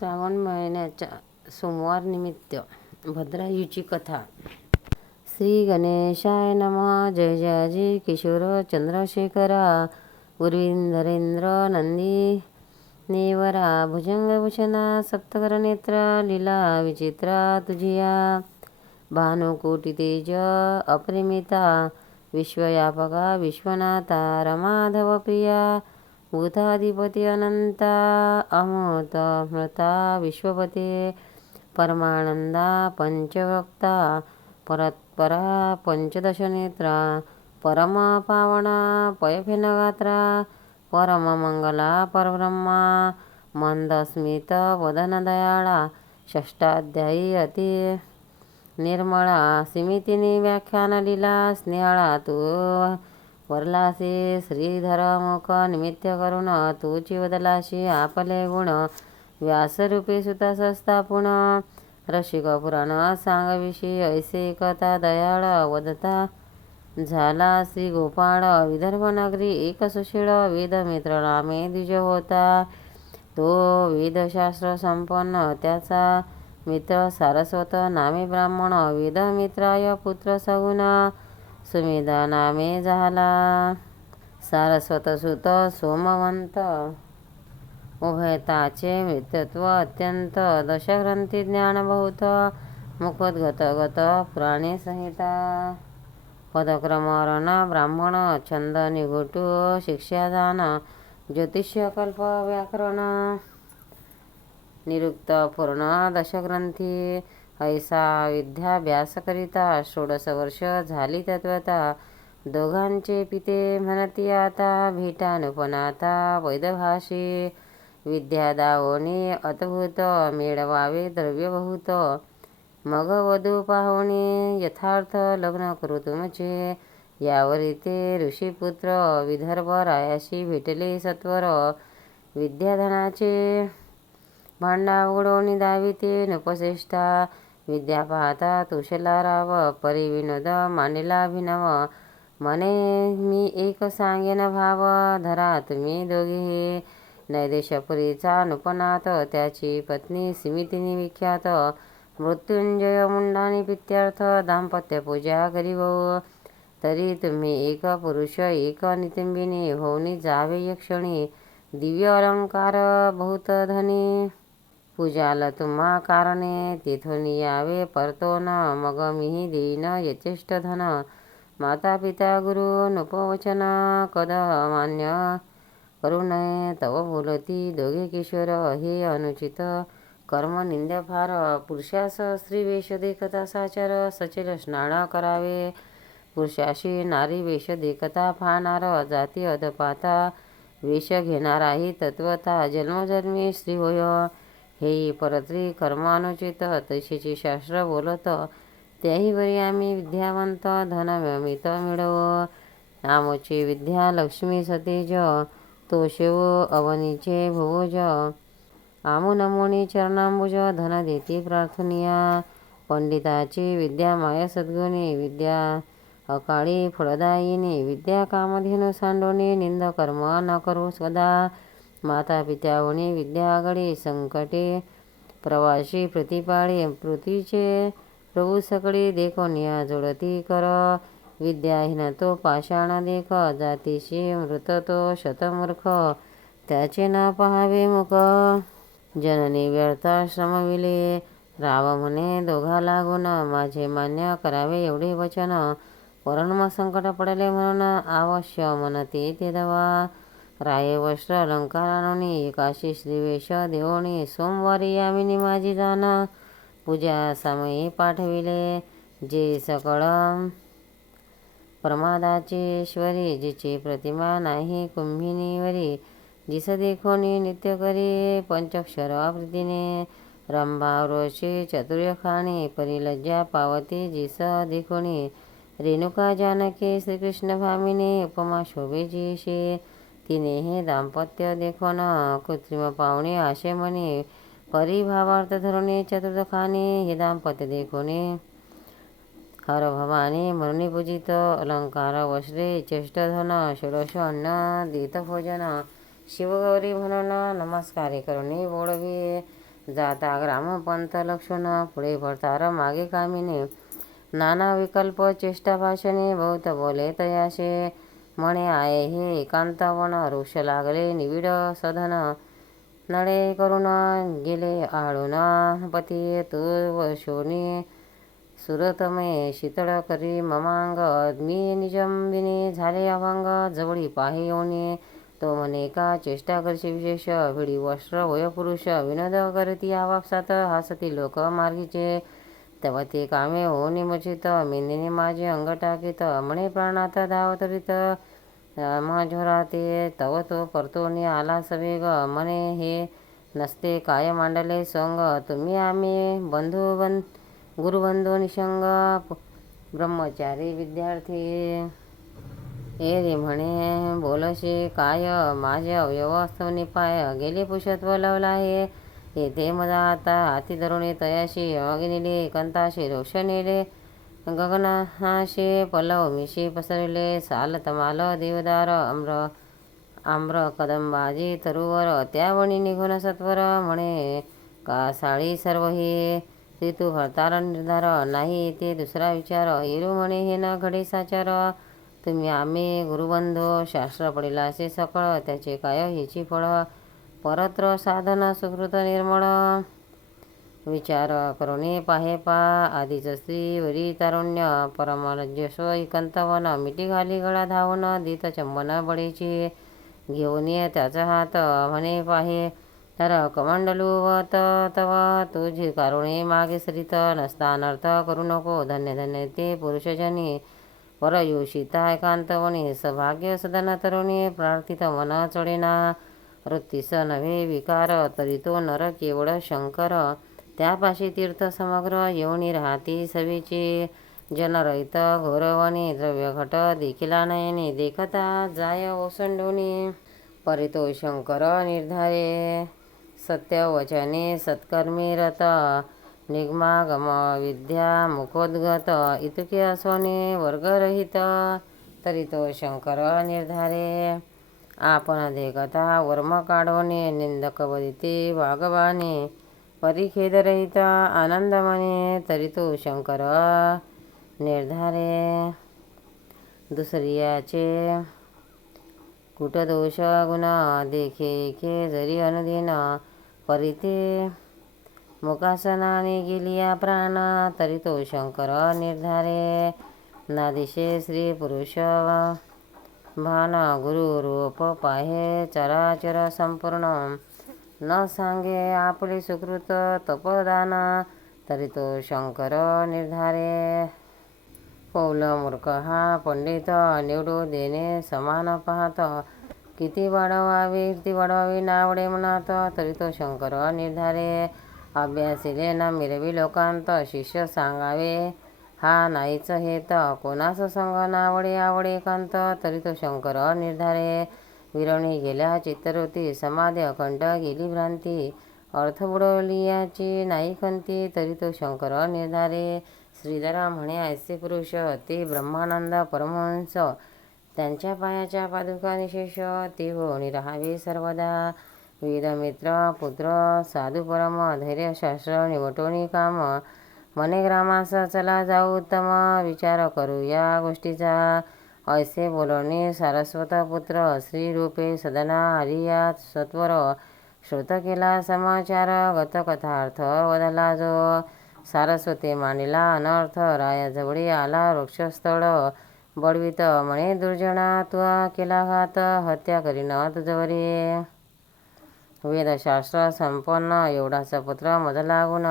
श्रावण महिन्याच्या सोमवार निमित्त भद्रायुची कथा. श्री गणेशाय नमः. जय जयाजी किशोर चंद्रशेखरा. उर्विंदरेंद्र नंदी नेवरा. भुजंगभूषणा सप्तकरनेत्र. लीला विचित्रा तुझिया. भानुकोटी तेज अपरिमिता. विश्वव्यापका विश्वनाथा. रमाधव प्रिया. भूताधिपती अनंता. अमृता विश्वपते. परमानंदा पंचभक्ता. परत्परा पंचदशनेत्रा. परम पावना पयफेनगात्रा. परममंगला परब्रह्मा. मंदस्मित वदन दयाळा. षष्टाध्यायी अति निर्मळा. सिमितिनी व्याख्यान लीला स्नेहाळा. तू वरलासी श्रीधर मुख निमित्त करुण. तूची वदलाशी आपले गुण. व्यासरूपी सुता संस्थापुण. रसिक पुराण सांगविषयी ऐसे कथा. दयाळ वदता झाला श्री गोपाळ. विदर्भ नगरी एक सुशीळ. वेदमित्र नामे द्विज होता. तो वेदशास्त्र संपन्न. त्याचा मित्र सारस्वत नामे ब्राह्मण. वेदमित्राय पुत्र सगुण. सुमेधा नामे झाला. सारस्वत सुत सोमवंत. उभयताचे मित्रत्व अत्यंत. दशग्रंथी ज्ञान बहुत. मुखोद्गत गत पुराणे संहिता. पदक्रमरण ब्राह्मण. छंद निघुटू शिक्षादान. ज्योतिष्य कल्प व्याकरण. निरुक्त पूर्ण दशग्रंथी. ऐसा विद्याभ्यास करिता 16 वर्ष झाली तत्वता. दोघांचे पिते म्हणती आता. भेटानुपनाता वैदभाषी. विद्या दावोनी अद्भुत. मिळवावे द्रव्य बहुत. मग वधू पाहुणे यथार्थ लग्न करू तुमचे. यावरी ते ऋषीपुत्र विदर्भ रायाशी भेटले सत्वर. विद्याधनाचे भांडा उघडून दाविते नुपश्रेष्ठा. विद्या पाहता तुशला राव. परिविनोद मांडला अभिनव. म्हणे मी एक सांगेन भाव. धरा तुम्ही दोघेही. नैदेशपुरीचा नुपनाथ. त्याची पत्नी सिमितिनी विख्यात. मृत्युंजय मुंडानी पित्यार्थ. दाम्पत्य पूजा करी भाऊ. तरी तुम्ही एक पुरुष एक नितंबिनी. होऊनी जावे यक्षणी. दिव्य अलंकार बहुत धनी. पूजाल तुम्हा कारणे. तेथून यावे परतोन. मग मीही देईन यथेष्ट धन. माता पिता गुरु नुपवचन. कद मान्य करू नये तव बोलती. दोघे किशोर हे अनुचित कर्म निंद्य फार. पुरुषास स्त्री वेश देखता साचार. सचेल स्नान करावे. पुरुषाशी नारी वेश देखता पाहणार. जाती अधपाता वेश घेणाराही तत्वता. जन्मजन्मी स्त्री होय. हेही परत्री कर्म अनुचित. तशीची शास्त्र बोलत. त्याही वरी आम्ही विद्यावंत. धन अमित मिळवो. आमची विद्या लक्ष्मी सतेज. तो शिव अवनीचे भुवज. आमुनमुनी चरणांबुज. धन देती प्रार्थनीया. पंडिताची विद्या माय सद्गुणी. विद्या अकाळी फळदायिनी. विद्या कामधेनु सांडोनी. निंद कर्म न करू सदा. माता पित्याहुनी विद्या आगळी. संकटे प्रवासी प्रतिपाळी. पृथ्वीचे प्रभू सकळी. देखोनिया जोडती कर. विद्याहीन तो पाषाण देख. जातीशी मृत तो शतमूर्ख. त्याचे ना पहावे मुख. जननी व्यर्थ श्रमविले. राव म्हणे दोघा लागून. माझे मान्य करावे एवढे वचन. परम संकट पडले म्हणून. अवश्य म्हणती ते दवा. राये वस्त्र अलंकारांनी. एकाशी श्रीवेश देवणी. सोमवारी यामिनी माझी जाण. पूजा सामयी पाठविले. जे सकळ प्रमादाचेश्वरी. जिची प्रतिमा नाही कुंभिनीवरी. जिस देखोनी नित्य करी. पंचाक्षर प्रीतीने. रंभा वृषी चतुर्यखाणी. परिलज्जा पावती जिस देखोनी. रेणुका जानकी श्रीकृष्ण भामिनी. उपमा शोभे जिशी. तिने हे दाम्पत्य देखोन. कृत्रिम पावणे आशे म्हणे. परी भावार्थ धरुणे चतुर्दखाने. हे दाम्पत्य देखोने. हर भवानी म्हणून पूजित. अलंकार वस्त्रे चेष्ट धन. षोडश अन्न देत भोजन. शिवगौरी म्हणून नमस्कारे करुणी बोळवी. जाता ग्रामपंत लक्षण पुढे भरतार मागे कामिने नाना विकल्प चेष्टा भाषणे बहुत बोले तयाशे म्हणे आहे हे एकांतवन वृक्ष लागले निविड सधन नळे करून गेले आळून पती तू वशोनी सुरतमय शीतळ करी ममांग मी निजंबिनी झाले अभंग जवळी पाहे येऊनी तो म्हणे का चेष्टा करशी विशेष भिडी वस्त्र वय पुरुष विनोद करती आवापसात हसती लोक मार्गीचे तेव्हा ते कामे होऊनी मचित मेंदिने माझे अंग टाकीत म्हणे प्राणात धावतरीत माझोरा ते तव तो परतोनी आला सवेग म्हणे हे नसते काय मांडले संग तुम्ही आम्ही गुरुबंधू निसंग ब्रह्मचारी विद्यार्थी ए रे म्हणे बोलशे काय माझे अवयव असतोनी पाय गेले पुषत्व लवला हे येथे मजा आता हाती धरून तयाशी अग्निले कंताशी रोषणेले गगनाशे पल्लव मिशी पसरले साल तमाल देवदार आम्र कदंबाजी तरुवर त्यावणी निघून सत्वर म्हणे का साळी सर्व हे ऋतू भरतार निर्धार नाही ते दुसरा विचार येरू म्हणे हे न घडे साचार तुम्ही आम्ही गुरुबंधो शास्त्र पडिला असे सकळ त्याचे काय हिची फळ परत्र साधन सुकृत निर्मळ विचार करुणे पाहे पा आधीच स्त्रीवरी तारुण्य परमलज्जस्व इकंतवन मिठी घाली गळा धावून दीत चंबन बळीची घेऊन ये त्याचा हात म्हणे पाहे तर कमंडलूवत तव तुझी कारुणे मागे सरित नसता अनर्थ करू नको धन्य धन्य ते पुरुषजनी परयोषिता एकांतवणी सौभाग्य सदन तरुणी प्रार्थित मन चढेना वृत्तीस नव्हे विकार तरी तो नर केवळ शंकर त्यापाशी तीर्थ समग्र येऊनी राहती सवेची जनरहित घोरवणी द्रव्यघट देखिला नयने देखता जाय ओसंडोनी परितो शंकर निर्धारे सत्यवचने सत्कर्मी रत निगमागम विद्या मुखोद्गत इतके असोने वर्गरहित तरी तो शंकर निर्धारे आपण देखता वर्म काढवणे निंदक वदिते वागवाने परिखेदरहित आनंदमने तरी तो शंकर निर्धारे दुसऱ्याचे कुटदोष गुण देखे जरी अनुदिन परिते मुकासनाने गेलिया प्राण तरी तो शंकर निर्धारे नादिशे स्त्री पुरुष भान गुरु रूप पाहे चराचर संपूर्ण न सांगे आपले सुकृत तपदान तरी तो शंकर निर्धारे पौल मूर्ख हा पंडित निवडू देणे समान पाहत किती वाढवावी नावडे म्हणत तरी तो शंकर निर्धारे अभ्यासिले न मिरवी लोकांत शिष्य सांगावे हा नाहीच हेत कोणास संग नावडे आवडे एकांत तरी तो शंकर निर्धारे विरवणी गेल्या चित्तवृत्ती समाधी अखंड गेली भ्रांती अर्थ बुडवली याची नाही खंती तरी तो शंकर निर्धारे श्रीधरा म्हणे ऐसे पुरुष ते ब्रह्मानंद परमहंस त्यांच्या पायाच्या पादुका निशेष ते होणी राहावे सर्वदा वेदमित्र पुत्र साधू परम धैर्य शास्त्र निवटोनी काम मने ग्रामास चला जाऊ उत्तम विचार करू या गोष्टीचा ऐसे बोलणे सारस्वत पुत्र श्रीरूपे सदना हरिया सत्वर श्रुत केला समाचार गत कथार्थ वदला जो सारस्वते मांडिला अनर्थ रायाजवळी आला वृक्षस्थळ बळवित म्हणे दुर्जना तुआ केला घात हत्या करीन तुझवरी वेदशास्त्र संपन्न एवढाच पुत्र मज लागून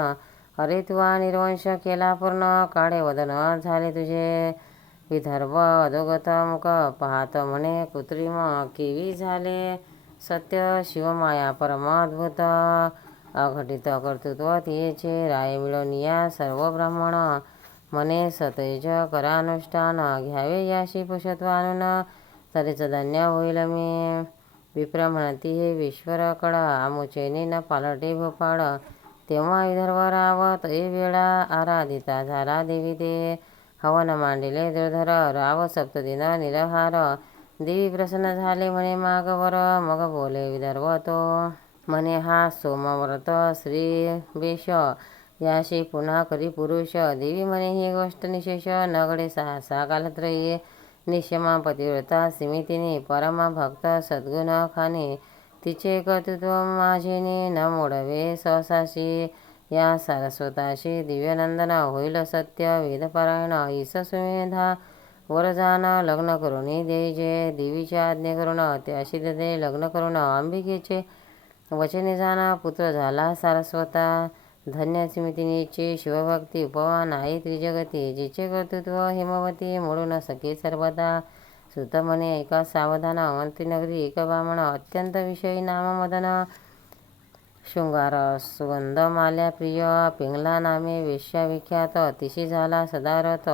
अरे तुआ निर्वंश केला पूर्ण काळे वदन झाले तुझे विदर्भ अधोगत मुख पाहत म्हणे कृत्रिम केवी झाले सत्य शिवमाया परम अद्भुत अघटित कर्तृत्व तियेचे राय मिळवनिया सर्व ब्राह्मण म्हणे सतेज करानुष्ठान घ्यावे याशी पुषत्व आणून तरीच धन्य होईल मी विप्र म्हणती हे विश्वर कडा आमुचेने न पालटे भोपाळ तेव्हा विदर्भ रावत ए वेळा आराधिता झाला देवी ते हवन मांडिले दुर्धर राव सप्तदिन निरहार देवी प्रसन्न झाले म्हणे मागवर मग बोले विदर्भ तो म्हणे हा सोमव्रत श्री बेश याशी पुन्हा करी पुरुष. देवी म्हणे ही गोष्ट निशेष न घडे सहसा कालत्रयी. निशमा पतिव्रता सिमितीने परमा भक्त सद्गुण खाणे. तिचे कर्तृत्व माझेने न मोडवे सहसाशी. या सारस्वताशी दिव्यनंदन होईल सत्य वेदपारायण. ईस सुमेधा वरजान लग्न करुणी देईजे. देवीच्या आज्ञे करून त्याशी दे लग्न करून अंबिकेचे वचने जाणा पुत्र झाला सारस्वता. धन्य स्मितिनीची शिवभक्ती उपवान आहे त्रिजगती. जिचे कर्तृत्व हेमवती मोडू न सके सर्वदा. सुत म्हणे एका सावधान मंत्री नगरी एक ब्राह्मण अत्यंत विषयी नाम मदन. शृंगार सुगंध माल्या प्रिय पिंगला नामे वेश्या विख्यात. तिशी झाला सदारथ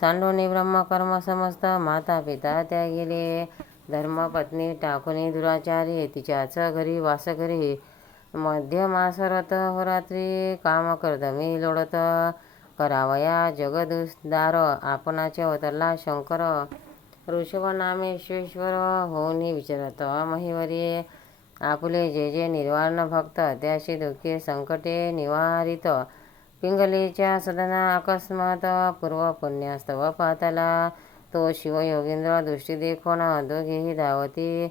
सांडोनी ब्रह्मकर्म समस्त. माता पिता त्या गेले धर्मपत्नी टाकुनी दुराचारी. तिच्याच घरी वास करी मध्यमासरत होरात्री. काम कर्दमी लोळत करावया जगदुद्धार. आपणाचे अवतरला शंकर ऋषभ नामे विश्वेश्वर. होऊनी विचारत महिवरी आपुले जे जे निर्वाण भक्त. त्याशी दुःखे संकटे निवारित. पिंगलेच्या सदना अकस्मात पूर्व पुण्यस्तव पाहताला. तो शिवयोगींद्र दृष्टी देखोन दोघेही धावती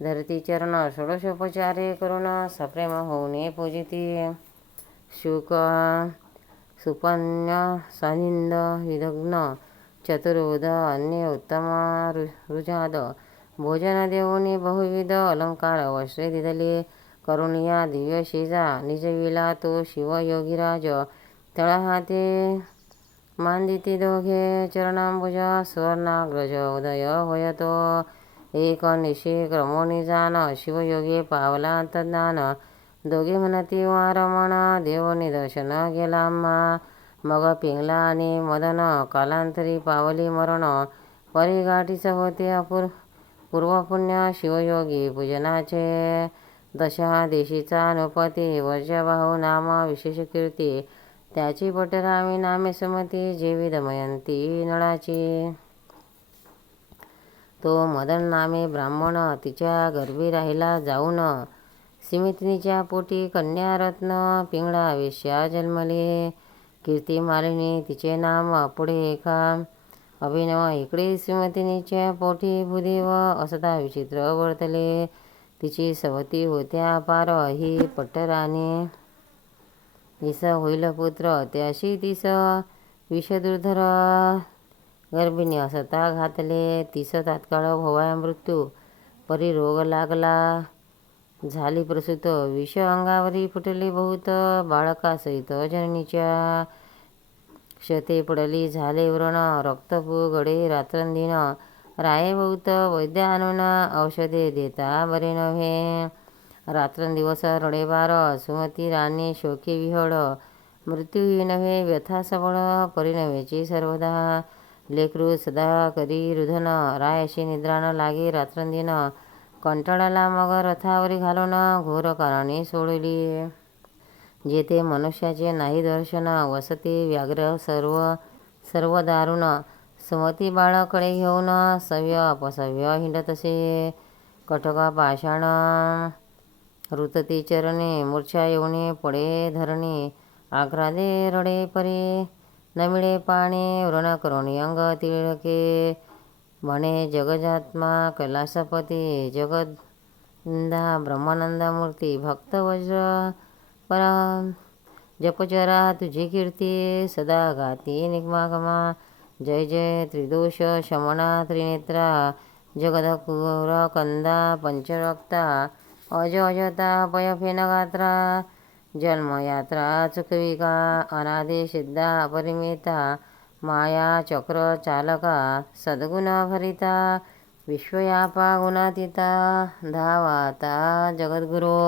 धरती चरण. षोडशोपचारे करून सप्रेम होऊने पूजिती. शुक सुपन्य सानिंद विदग्न चतुर्बुध अन्य उत्तम रुजाद. भोजन देऊनी बहुविध अलंकार वस्त्रे दिदली. करुणिया दिव्य शेजा निजविला तो शिवयोगीराज. तळहाते मांदिती दोघे चरणांबुज. सुवर्णाग्रज उदय होयतो एक निशी. क्रमोनी जाण शिवयोगी पावला अंतर्धान. दोघे म्हणती वा रमण देव निदर्शन गेला आम्हा. मग पिंगला आणि मदन कालांतरी पावली मरण. परिघाटीच होते पूर्वपुण्य शिवयोगी पूजनाचे. दशा देशीचा नृपती वर्जबाहू नाम विशेष कीर्ती. त्याची पटरामी नामे सुमती जेवी दमयंती नळाची. तो मदन नामे ब्राह्मण तिच्या गर्भी राहिला जाऊन. सिमितिनीच्या पोटी कन्यारत्न पिंगळा वेश्या जन्मले. कीर्ती मालिनी तिचे नाम पुढे एका अभिनव. इकडे सिमितिनीच्या पोटी भूदेव असता विचित्र वर्तले. तिची सवती होत्या पार ही पट्टराणी. ईस होईल पुत्र त्याशी तीस विषदुर्धर. गर्भिणी असता घातले तीस तात्काळ भोवया मृत्यू. परी रोग लागला झाली प्रसूत. विष अंगावरी फुटले बहुत बाळकासहित जननीच्या. क्षते पडली झाले व्रण रक्तपू गडे रात्रंदिन. राये बहुत वैद्य आणून औषधे देता बरे नव्हे. रात्रंदिवस रडे बार सुमती राणी शोके विहळ. मृत्यूही नव्हे व्यथा सबळ परिणवेची सर्वदा. लेकरू सदा करी रुधन रायाशी निद्रा न लागे रात्रंदिन. कंटाळाला मग रथावरी घालून घोर कारणे सोडली. जेथे मनुष्याचे नाही दर्शन वसते व्याघ्र सर्व दारुण. सुमती बाळकडे घेऊन सव्य अपसव्य हिंडतसे. कटका पाषाण ऋतती चरणे मूर्छा येऊने पडे धरणी. आग्रादे रडे परी न मिळे पाणी. व्रण करुणी अंग तिळके म्हणे जगजात्मा कैलासपती. जगदा ब्रह्मानंद मूर्ती भक्त वज्र परा. जपचरा तुझी कीर्ती सदा गाती निगमागमा. जय जय त्रिदोष शमना त्रिनेत्रा. जगदकुर कंदा पंचरक्ता. अज अजता पयफेन गात्रा. जन्मयात्रा चुकविका अनादि सिद्धा अपरिमिता. माया चक्र चालका सद्गुण भरिता. विश्वयापा गुणातीता धावाता जगद्गुरो.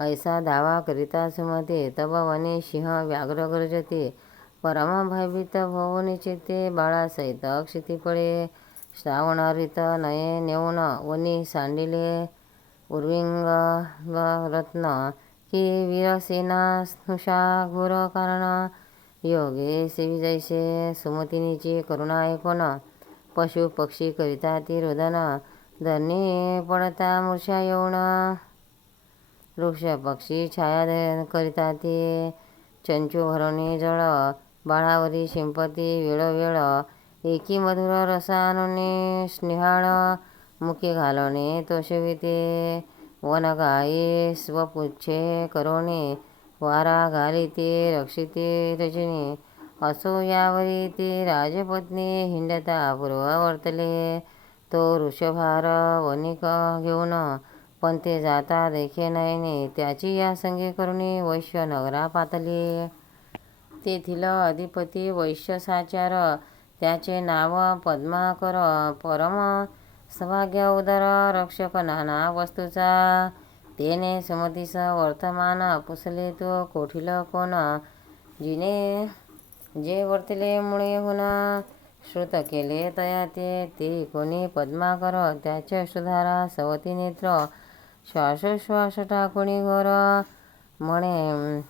ऐसा धावा करिता सुमते तब वने सिंह व्याघ्र गर्जते. परम भयभीत होऊन चित्ते बाळासहित क्षिती पळे. श्रावण ऋत नये नेऊन वनी सांडिले उर्विंग रत्न. की वीरसेना स्नुषा घोर कारण. योगे सेवी जैसे सुमतिनीची करुणा ऐकोन. पशु पक्षी करिता ती रुदन. धरणी पडता मूर्छा येऊन वृक्ष पक्षी छाया करिता ते, चंचू भरणे जळ बाळावरी शिंपती वेळोवेळ, एकी मधुर रसानने स्नेहाळ मुखे घालणे तोषविते, वनगाये स्वपुच्छे करोणे, वारा घालिते रक्षिते रजनी, असो यावरी ते राजपत्नी हिंडता पूर्ववर्तले, तो वृषभार वनिक घेऊन पण ते जाता देखे नयने, त्याची या संगे करुणी वैश्य नगरा पातले, तेथील अधिपती वैश्य साचार, त्याचे नाव पद्माकर, परम सौभाग्य उदर रक्षक नाना वस्तूचा, तेने सुमतीस वर्तमान पुसले तो कोठील कोण, जिने जे वर्तले मुळे होऊन श्रुत केले तया ते कोणी पद्माकर, त्याचे सुधारा सवती नेत्र, श्वासोश्वास टाकुणी घोर म्हणे,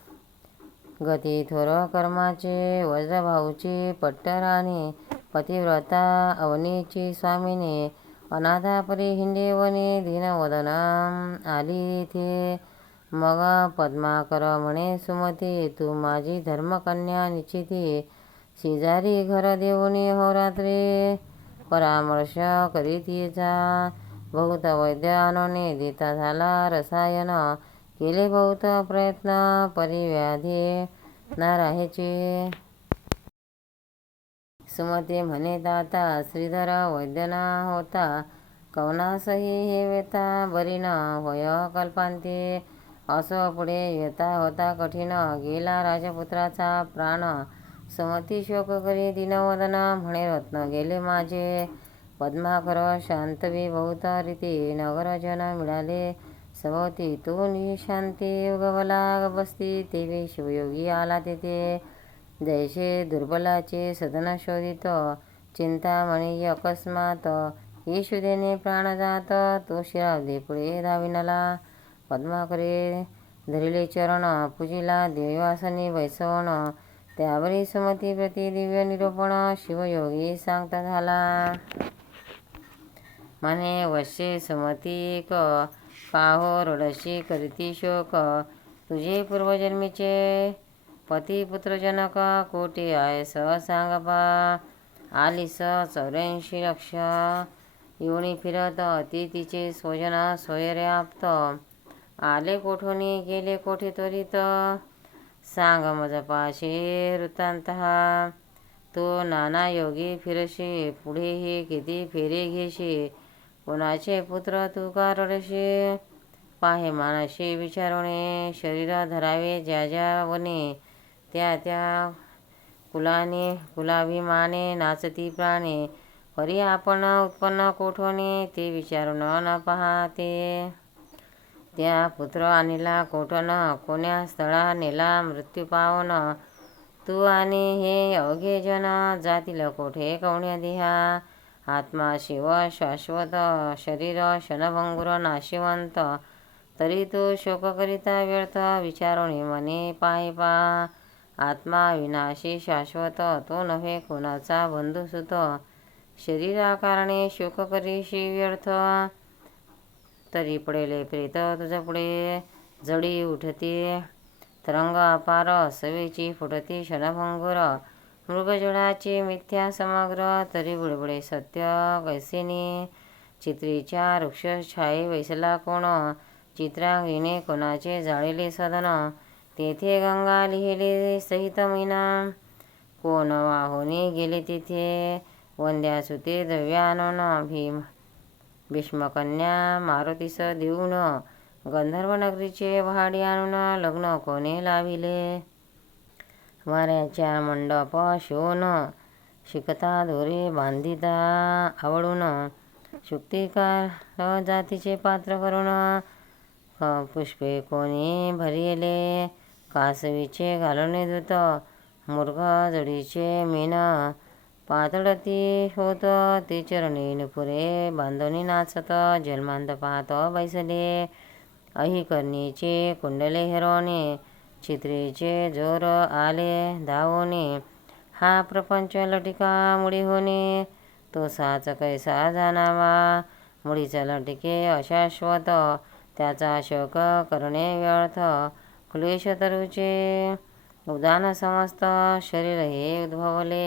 गती थोर कर्माचे वज्रभाऊची पट्टराणी, पतिव्रता अवनीची स्वामिनी, अनाथा परी हिंडे वने दीनवदन आली थे, मग पद्माकर म्हणे सुमती, तू माझी धर्मकन्या निश्चिती, शेजारी घर देऊनी होरात्रे परामर्श करीतीचा, बहुत वैद्य आणणे देता झाला रसायन, केले बहुत प्रयत्न परिव्याधी नाराहेचे, सुमती म्हणे दाता श्रीधर वैद्यना होता, कवनासही हे व्यथा बरी न होय कल्पांती, असो पुढे व्यथा होता कठीण, गेला राजपुत्राचा प्राण, सुमती शोक करी दीनवदन म्हणे रत्न गेले माझे, पद्माकर शांतवी बहुत रीती, नगरजन मिळाले सभोवती, तू निशांती उगवला बसती, तेवे शिवयोगी आला तेथे, जैसे दुर्बलाचे सदन शोधित, चिंतामणी अकस्मात, येशू देणे प्राण जात, तो शिरावली पुढे धाविनला, पद्माकरे धरिले चरण, पूजिला देवासनी बैसवण, त्यावरी सुमती प्रति दिव्य निरूपण, शिवयोगी सांगता झाला, म्हणे वश्ये सुमती काहो रडशी करीती शोक, तुझे पूर्वजन्मीचे पती पुत्रजनक, कोटी आहेस सांग बा, आलीस 84 लक्ष, येऊनी फिरत ती तिचे स्वजन सोयरे आप्त, आले कोठोनी गेले कोठे त्वरित, सांग मज पाशी वृत्तांत हा, तो नाना योगी फिरशी, पुढेही किती फेरे घेशी, कोणाचे पुत्र तू का रडशी, पाहे मानशी विचारुणे, शरीर धरावे ज्या ज्या वने, त्या त्या कुलाभिमाने नाचती प्राणे, परी आपण उत्पन्न कोठोने, ते विचारून न पाहते, त्या पुत्र आणिला कोठन, कोण्या स्थळा नेला मृत्यू पावन, तू आणि हे अवघे जन जातील कोठे कवण्या देहा, आत्मा शिव शाश्वत, शरीर क्षणभंगुर नाशिवंत, तरी तू शोक करिता व्यर्थ, विचारुणे मने पाहे पा, आत्मा विनाशी शाश्वत, तो नव्हे कोणाचा बंधुसुत, शरीराकारणे शोक करीशी व्यर्थ, तरी पडेले प्रेत तुझ पुढे, जडी उठते तरंग अपार, सवेची फुटती क्षणभंगुर, मृगजळाची मिथ्या समग्र, तरी बुडबुडे सत्य कैसेनी, चित्रीच्या वृक्ष छाये वैसला कोण, चित्रांगीने कोणाचे जाळिले सदन, तेथे गंगा लिहिले सहित मीना, कोण वाहुनी गेले तेथे, वंद्यासुते द्रव्य आणून, भीष्मकन्या मारुतीस देऊन, गंधर्व नगरीचे भाडी आणून, लग्न कोणे लाविले, वाऱ्याच्या मंडप शिवून, शिकता दोरे बांधिता आवडून, शुक्तिकार जातीचे पात्र करून, पुष्पे कोणी भरिले, कासवीचे घालून दूत, मृग जडीचे मीन, पातळती होत ते चरणी नुपुरे, बांधून नाचत जन्मांत पाहत बैसले, अहिकर्णीचे कुंडले हेरोने, चित्रेचे जोर आले धावोने, हा प्रपंच लटिका मुडी होणे, तो साच कैसा जाणावा, मुडीचा लटिके अशाश्वत, त्याचा शोक करणे व्यर्थ. क्लेश तरुचे उदान समस्त शरीर हे उद्भवले.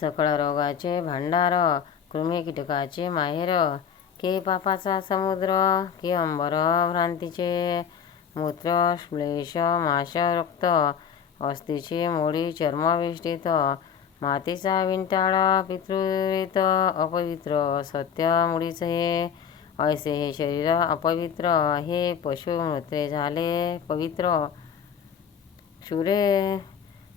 सकळ रोगाचे भांडार कृमी कीटकाचे माहेर. के पापाचा समुद्र के अंबर भ्रांतीचे. मूत्र श्लेष माश रक्त अस्थिचे मोडी चर्मवेष्टित. मातीचा विंटाळ पितृरित अपवित्र सत्य मुळीच हे. ऐसे हे शरीर अपवित्र हे पशु मृत्रे झाले पवित्र. क्षुरे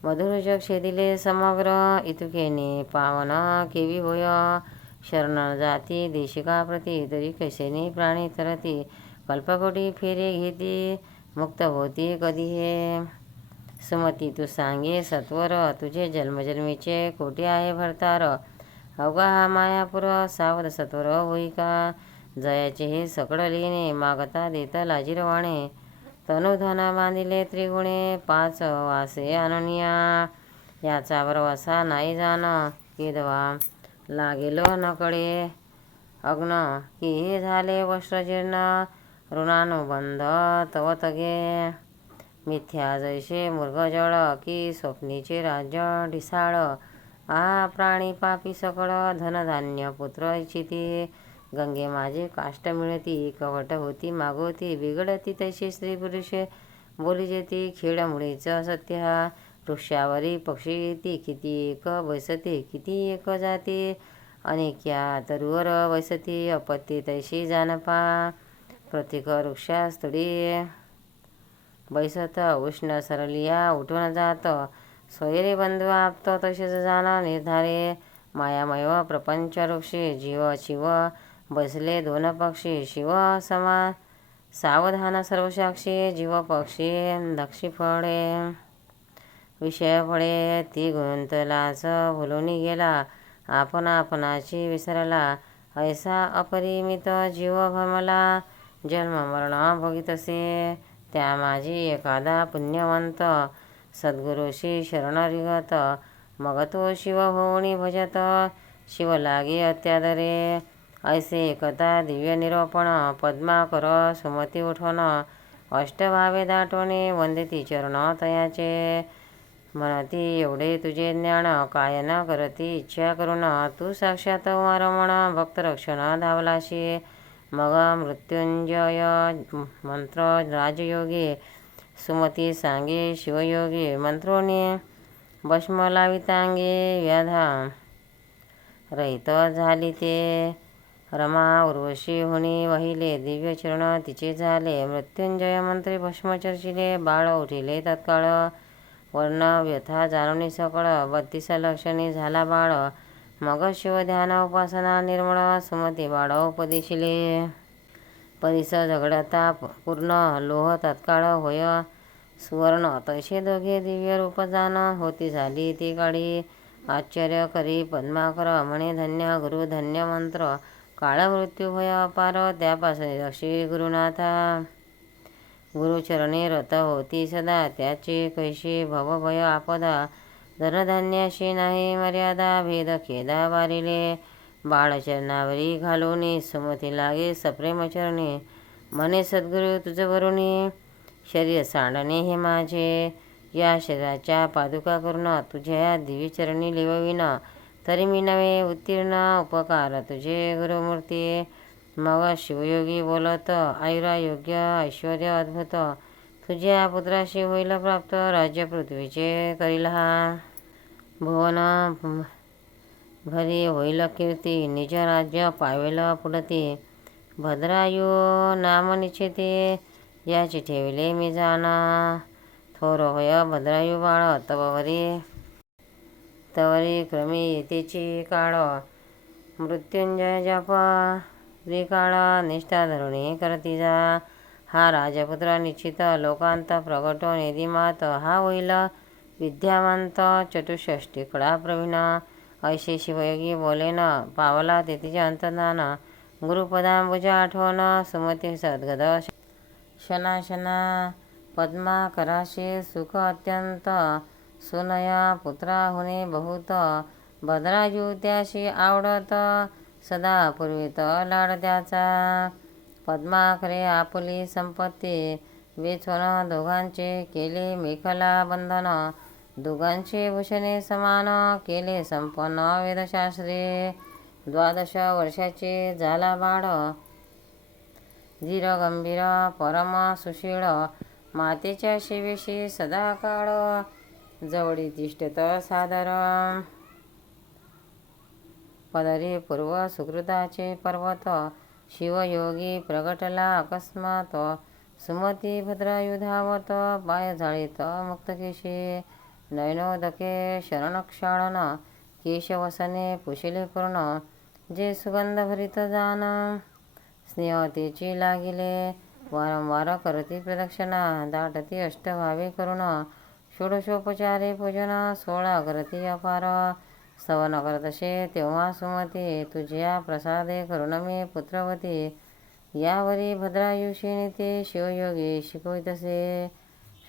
मधुर जग छेदिले समग्र. इतुकेने पावन केवी होय. शरण जाती देशिका प्रती तरी कशेने प्राणी तरती. कल्पकोटी फेरे घेती मुक्त होती कधी हे. सुमती तू सांगे सत्वर तुझे जन्मजन्मीचे कोटी आहे भरतार. अवघा हा मायापुर सावध सत्वर होई का. जयाचे हे सकळ लिहिणे मागता देत लाजिरवाणे. तनुधन बांधिले त्रिगुणे पाच वासे अनुनिया. याचा वरवसा नाही जाण केदवा लागेल नकडे. अग्न की हे झाले वस्त्रजीर्ण ऋणानुबंध तव तगे. मिथ्या जैसे मृगजळ की स्वप्नीचे राज्य ढिसाळ. आ प्राणी पापी सकळ धनधान्य पुत्र इच्छिती. गंगे माझे काष्ट मिळती कवट होती मागवती. बिघडती तैसे स्त्री पुरुषे बोली जेती. खेळ मुळीच सत्य हा वृक्षावरी पक्षी येती. किती एक बैसती किती एक जाती. अनेक्या तरुवर वैसती अपत्ती तैशी जानपा. प्रत्येक वृक्षास्थळी बैसत उष्ण सरलिया उठून जात. सोयरे बंधू आप्त तसेच जाण निर्धारे. मायामय प्रपंच वृक्षी जीव शिव बसले दोन पक्षी. शिव समा सावधान सर्वसाक्षी. जीव पक्षी दक्षी फळे विषय फळे. ती गुंतलाच भुलून गेला आपण आपणाची विसरला. ऐसा अपरिमित जीव भ्रमला जन्म मरण भोगितसे. त्या माझी एखादा पुण्यवंत सद्गुरुशी शरण रिगत. मग तो शिव होऊनी भजत शिव लागे अत्यादरे. ऐसे एकता दिव्य निरोपण पद्माकर सुमती उठवण. अष्टभावे दाटवणे वंदिती चरण तयाचे. म्हणती एवढे तुझे ज्ञान काय न करती इच्छा करून. तू साक्षात रमण भक्तरक्षण धावलाशी. मग मृत्युंजय मंत्र राजयोगी सुमती सांगे शिवयोगी. मंत्रोनी भस्म लावितांगे व्याधा रहित झाली ते. रमा उर्वशी होणी वाहिले दिव्य चरण तिचे झाले. मृत्युंजय मंत्री भस्म चर्चिले बाळ उठिले तत्काळ. वर्ण व्यथा जाणून सकळ 32 लक्षणी झाला बाळ. मग शिवध्यान उपासना निर्मळ सुमती बाळ उपदेशिले. परिस झगडता पूर्ण लोह तत्काळ होय सुवर्ण. तैसे दोघे दिव्य रूप जाण होती झाली ती काळी. आश्चर्य करी पद्माकर म्हणे धन्य गुरु धन्य मंत्र. काळ मृत्यू होय अपार त्यापासून रक्षी गुरुनाथा. गुरुचरणी रत होती सदा त्याची कैशी भवभय आपदा. धनधान्याशी नाही मर्यादा भेद खेदा बारिले. बाळचरणावरी घालूनी सुमती लागे सप्रेम चरणी. म्हणे सद्गुरु तुझ वरुणी शरीर सांडणे हे माझे. या शरीराच्या पादुका करून तुझ्या दिवी चरणी लिवविन. तरी मी नवे उत्तीर्ण उपकार तुझे गुरुमूर्ती. मग शिवयोगी बोलत आयुरायोग्य ऐश्वर्य अद्भुत. तुझ्या पुत्राशी होईल प्राप्त राज्य पृथ्वीचे करील हा. भुवन भरी होईल कीर्ती निज राज्य पावेल पुढती. भद्रायू नाम निश्चिती याची ठेविले मी जाण. थोर होय भद्रायू बाळ तवरी क्रमी येतेची काळ. मृत्युंजय जप त्रिकाळ निष्ठा धरुणी करती जा. हा राजपुत्र निश्चित लोकांत प्रगटो निधिमात. हा होईल विद्यावंत चतुष्षष्टी कळा प्रवीण. ऐसे शिवयोगी बोलेन पावला तेथीचे अंतर्धान. गुरुपदांबुज आठवण सुमती सद्गद शनाशना. पद्माकराशी सुख अत्यंत सुनया पुत्राहुने बहुत. भद्रायू त्याशी आवडत सदा पूर्वीत लाड त्याचा. पद्माकरे आपुली संपत्ती वेचून दोघांचे केले मेखला बंधन. दोघांचे भूषणे समान केले संपन्न वेदशास्त्रे. 12 वर्षाचे झाला बाळ धीर गंभीर परम सुशीळ. मातेच्या सेवेशी सदा काळ जवळी तिष्ठत सादर. पदरी पूर्व सुकृताचे पर्वत शिवयोगी प्रगटला अकस्मात. सुमती भद्रायुधावत पाय झाळीत मुक्तकेशी. नयनोदके शरणक्षाळन केशवसने पुशिले पूर्ण. जे सुगंध भरित जान स्नेहतेची लागिले. वारंवार करती प्रदक्षिणा दाटती अष्टभावे करुण. षोडशोपचारे पूजन 16 करती अपार. स्तवन करतसे तेव्हा सुमती तुझ्या प्रसादे करुण मी पुत्रवती. यावरी भद्रायुषी नीती शिवयोगी शिकवितसे.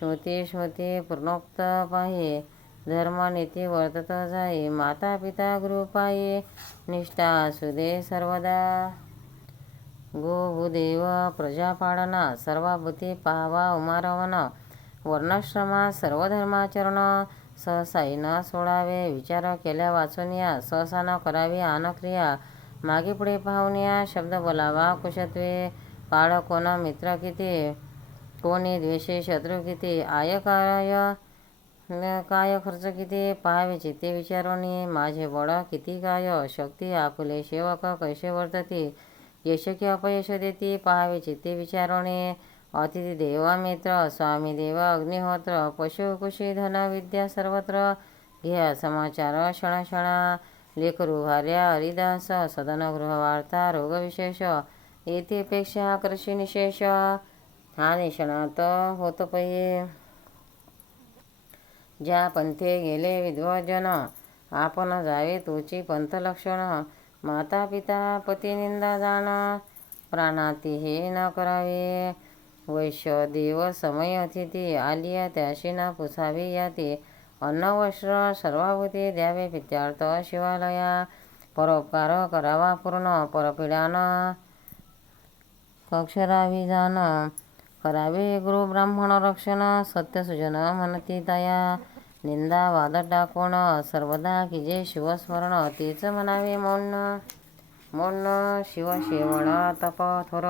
स्मृती पूर्णोक्त पाही धर्मनीती वर्तत जाई. माता पिता गुरुपायी निष्ठा असुदे सर्वदा. गोभूदेव प्रजापालना सर्वाभूती पाहावा उमारवन. वर्णाश्रमा सर्वधर्माचरण सहसाई न सोडावे. विचार केल्या वाचून या सहसा न करावी आनक्रिया. मागे पुढे पाहून या शब्द बोलावा कुशत्वे. काळ कोण मित्र किती कोणी द्वेषी शत्रू किती. आय काय खर्च किती पाहावे चित्ते विचारोनी. माझे बळ किती काय शक्ती आपुले सेवक कैसे वर्तती. यश की अपयश देती पाहावे चित्ते विचारोनी. अतिथी देव मित्र स्वामी देव अग्निहोत्र. पशु कुशी धन विद्या सर्वत्र घ्या समाचार क्षणक्षणा. लेकरू भार्या हरिदास सदन गृहवार्ता रोगविशेष. येथेपेक्षा कृषी निशेष हा निशणात होत पै. ज्या पंथे गेले विद्वजन आपण जावे तोची पंथ लक्षण. माता पिता पती निंदा जाण प्राणाती हे न करावे. वैश्य देव समय अतिथी आलिया त्याशी न पुसावी याती. अन्न वस्त्र सर्वाभूती द्यावे पित्यार्थ शिवालया. परोपकार करावा पूर्ण परपीडान कक्षरावी जाण. करावे गुरु ब्राह्मण रक्षण सत्यसुजन म्हणती तया. निंदा वाद टाकून सर्वदा किजे शिवस्मरण. तेच म्हणावे मौन शिवसेवण तप थोर.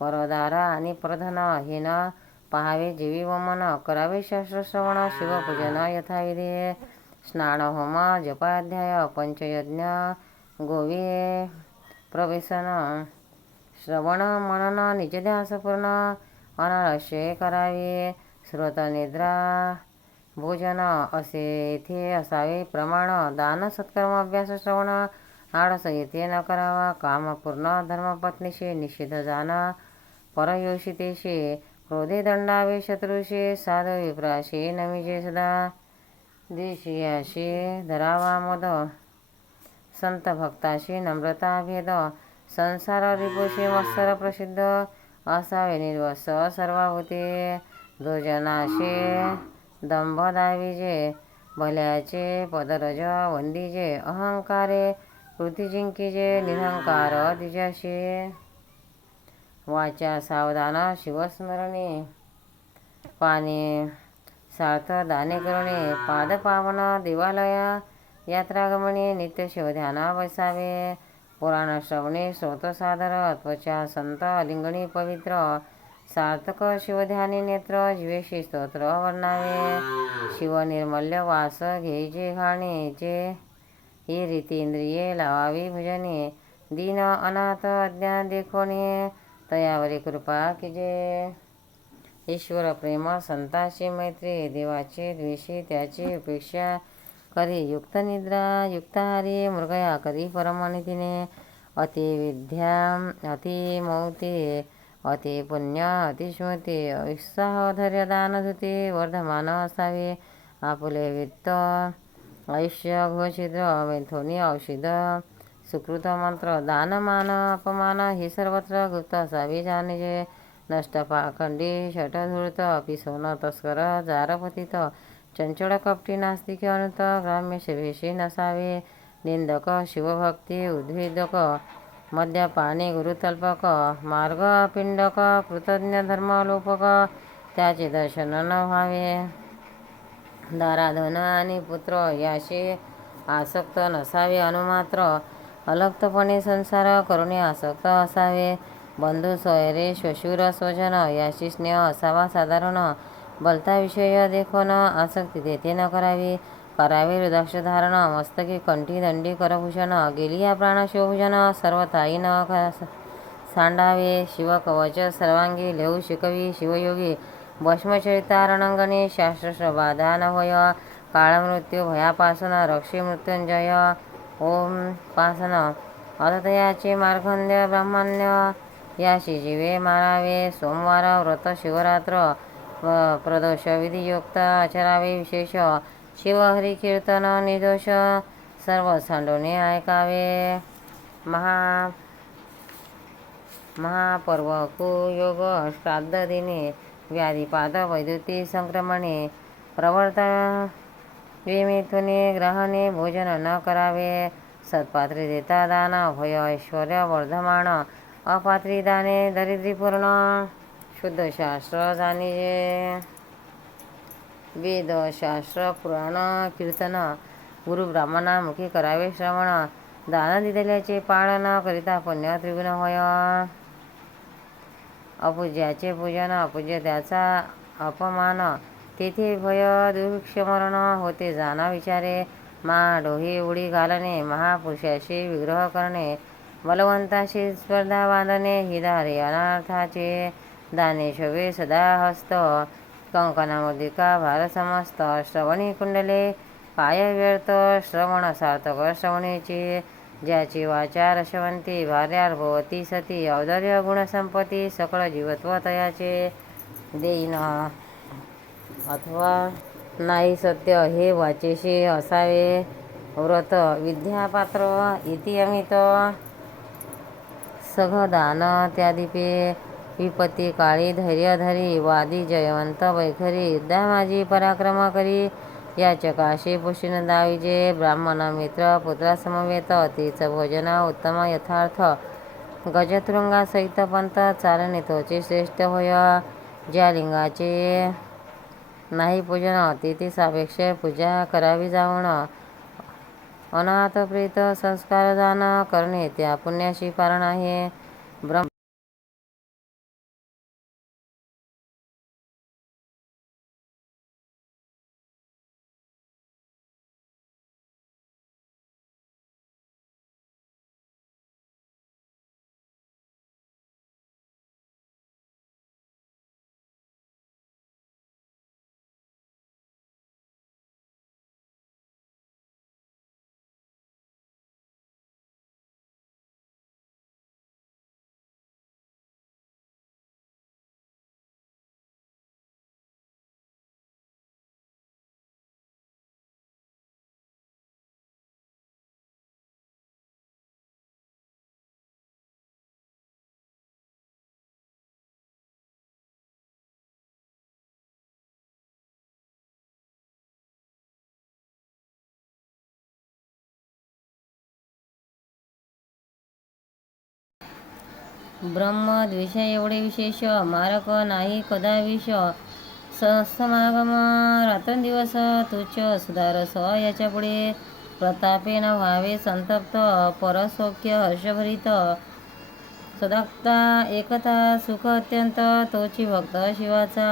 परदारा आणि प्रधन हे न पाहावे जीवी वमन. करावे शास्त्रश्रवण शिवपूजन यथाविधी. स्नान होम जपाध्याय पंचयज्ञ गोवी प्रवेशन. श्रवण मनन निजध्यासपूर्ण अनालस्य करावे. श्रोत निद्रा भोजन असे येथे असावे प्रमाण. दान सत्कर्म अभ्यास श्रवण आळस येथे न करावा. कामपूर्ण धर्मपत्नीशी निषिद्ध जाणा परयोषितेशी. क्रोधे दंडावे शत्रुशी साधू विप्राशी नमिजे सदा. देशियाशी धरावा मद संत भक्ताशी नम्रता भेद. संसार रिपुशी मत्सर प्रसिद्ध असावे निर्वस सर्वाभूती. दुर्जनाशी दंभ दाविजे भल्याचे पदरज वंदिजे. अहंकारे कृती जिंकीजे निरंकार तिच्याशी. वाचा सावधान शिवस्मरणी पाने सार्थ दाने करुणे. पाद पावन देवालया यात्रागमने नित्य शिवध्यान बसावे. पुराण श्रवणे श्रोत सादर त्वचा संत लिंगणी पवित्र. सार्थक शिवध्यानी नेत्र जीवेशी स्तोत्र वर्णावे. शिवनिर्मल्य वास घेईजे घाणे जे ही रीती इंद्रिये लावावी भजने. दीन अनाथ अज्ञान देखोने तयावरी कृपा कीजे. ईश्वर प्रेम संताची मैत्री देवाचे द्वेषी त्याची उपेक्षा करी. युक्त निद्रा युक्ताहारी मृगया करी परमनितीने. अति विद्या अति मौती अति पुण्य अतिस्मृती. उत्साह धैर्य दान धुती वर्धमान असावे. आपुले वित्त आयुष्य घोषिद्र मैथुनी औषध सुकृत मंत्र. दानमान अपमान ही सर्वत्र गुप्त असावी जाणीजे. नष्ट पाखंडी शठधूर्त पिसवण तस्कर जारपतित. चंचळ कपटी नास्तिक अनुत ग्राम्य सेवेशी नसावे. निंदक शिवभक्ती उद्भिदक मद्यपाने गुरुतल्पक मार्ग पिंडक कृतज्ञ धर्मलोपक त्याचे दर्शन न व्हावे. दाराधन आणि पुत्र याशी आसक्त नसावे. अनुमात्र अलक्तपणे संसार करुणे आसक्त असावे. बंधू सोयरे श्वशुर स्वजन याशी स्नेह असावा साधारण. भलता विषय देखून आसक्ती तेथे न करावी. करावे रुद्राक्ष धारण मस्तकी कंठी दंडी करभूषण गेलिया प्राण शिवभूषण सर्वथाई न सांडावे. शिवकवच सर्वांगी लेऊ शिकवी शिवयोगी भस्मचरिता रणांगणी शास्त्र बाधा न होय. काळ मृत्यू भयापासन रक्षी मृत्युंजय ओम पासन अततयाचे मार्गंध्य ब्राह्मण्य याशी जीवे मारावे. सोमवार व्रत शिवरात्र प्रदोष विधियुक्त आचरावे. विशेष शिवहरी कीर्तन निर्दोष सर्व सांडोने ऐकावे. महापर्व कुयोग श्राद्ध दिने व्याधिपाद वैद्युती संक्रमणे प्रवर्त विमिथुने ग्रहणे भोजन न करावे. सत्पात्री देता दान भय ऐश्वर्य वर्धमान अपात्री दाने दरिद्रीपूर्ण. शुद्ध शास्त्र जाणिजे वेद शास्त्र पुराण कीर्तन गुरु ब्राह्मणा मुखी करावे श्रवण. दान दिलेल्याचे पाळन करिता पुण्य त्रिगुण होय. अपूज्याचे पूजन अपूज्य त्याचा अपमान तेथे भय दुर्भिक्ष मरण होते जाना विचारे. डोही उडी घालणे महापुरुषाशी विग्रह करणे बलवंताशी स्पर्धा बांधणे हिदारे अनार्थाचे. दाने शोभे सदा हस्त कंकणामुद्रिका भार समस्त. श्रवणी कुंडले काय व्यर्थ श्रवण सार्थक श्रवणेची. ज्याची वाचा रसवंती भार्यार्भवती सती औदार्य गुणसंपत्ती सकळ जीवत्व तयाचे देईन अथवा नाही सत्य हे वाचेशी असावे. व्रत विद्यापात्र इति अमित सघदान त्यादीपे विपत्ती काळी धैर्य धरी वादी जयवंत वैखरी युद्धा माझी पराक्रम करी. याचकाशी पुष्ण दाविजे ब्राह्मण मित्र पुत्रा समवेत तीच भोजन उत्तम यथार्थ गजतृंगा सहित पंत चालणे तोचे श्रेष्ठ होय. ज्या लिंगाचे नाही पूजन तेथे सापेक्ष पूजा करावी जाऊन. अनाथ प्रेत संस्कार दान करणे त्या पुण्याशी कारण आहे. ब्रह्मद्वेष एवढे विशेष मारक नाही कदा विष. समागम रात्रंदिवस तुच्छ सुधारस याच्या पुढे. प्रतापे न व्हावे संतप्त परसौख्य हर्षभरित. सदाक्ता एकता सुख अत्यंत तोची भक्त शिवाचा.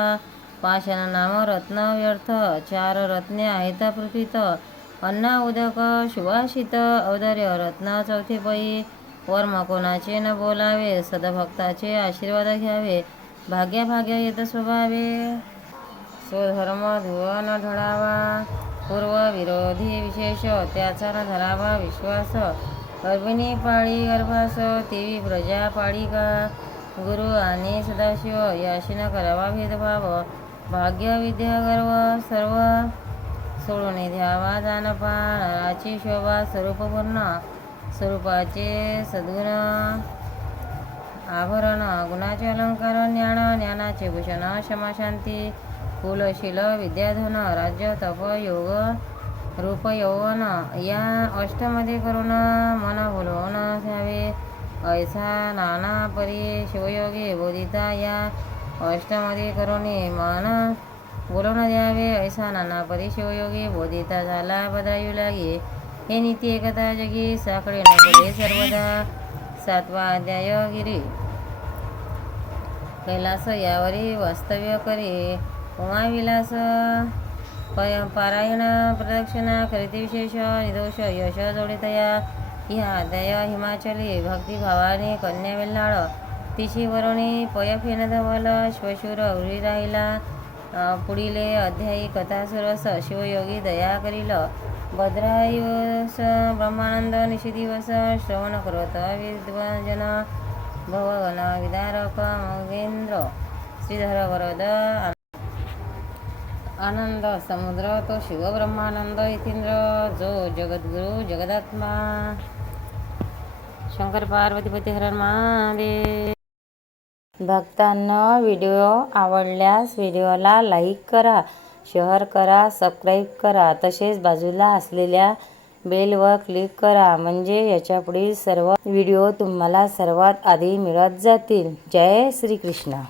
पाषाण नाम रत्न व्यर्थ चार रत्ने आहेत पृथ्वीत. अन्ना उदक सुभाषित औदार्य रत्न चौथे पै. वर्म कोणाचे न बोलावे सदभक्ताचे आशीर्वाद घ्यावे. भाग्य येत स्वभावे स्वधर्म धुव न ढळावा. पूर्व विरोधी विशेष त्याचा न धरावा विश्वास. गर्भिणी पाळी गर्भास तेवी प्रजा पाळी का. गुरु आणि सदाशिव याशी न करावा भेदभाव. भाग्य विद्या गर्व सर्व सोडून द्यावा जानपा. नराची शोभा स्वरूपपूर्ण स्वरूपाचे सद्गुण आभरण. गुणाचे अलंकार ज्ञानाचे भूषण क्षमा शांती. कुलशील विद्याधन राज्य तप योग रूप यौवन या अष्टमध्ये करून मन बोलवून घ्यावे. ऐसा नाना परी शिवयोगी बोधिता या अष्टमध्ये करुणे मन बोलवून द्यावे. ऐसा नाना परी शिवयोगी बोधिता झाला बदलायू लागे. हे नीती एकता जगी साखळे न पडे सर्वदा. 7वा अध्याय गिरी कैलास यावरी वास्तव्य करे. उमाविलास पारायण प्रदक्षिणा करीते विशेष निर्दोष यश जोडितया. ह्या अध्याय हिमाचली भक्तिभावाने कन्या वेल्हाळ तिची वरुणी पयफेन धवल श्वशूर उरी राहिला. पुढीले अध्यायी कथा सुरस शिवयोगी दया करील. भद्रायुष ब्रह्मानंद निशिदिवस श्रवण करत विद्वजन भवगण विदारक मगेंद्र श्रीधर वरद आनंद समुद्र तो शिव ब्रह्मानंद यतींद्र जो जगद्गुरु जगदात्मा शंकर पार्वतीपती हर महादेव. भक्तांनो, व्हिडिओ आवडल्यास व्हिडिओला लाईक करा, शेअर करा, सबस्क्राईब करा. तसेच बाजूला असलेल्या बेलवर क्लिक करा म्हणजे याच्यापुढील सर्व व्हिडिओ तुम्हाला सर्वात आधी मिळत जातील. जय श्री कृष्ण.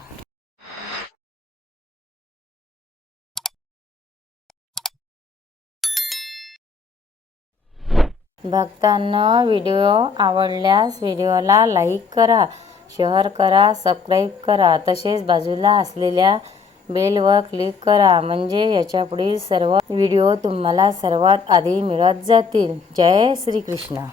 भक्तांनो, व्हिडिओ आवडल्यास व्हिडिओला लाईक करा, शेअर करा, सबस्क्राईब करा. तसेच बाजूला असलेल्या बेलवर क्लिक करा म्हणजे याच्यापुढील सर्व व्हिडिओ तुम्हाला सर्वात आधी मिळत जातील. जय श्री कृष्ण.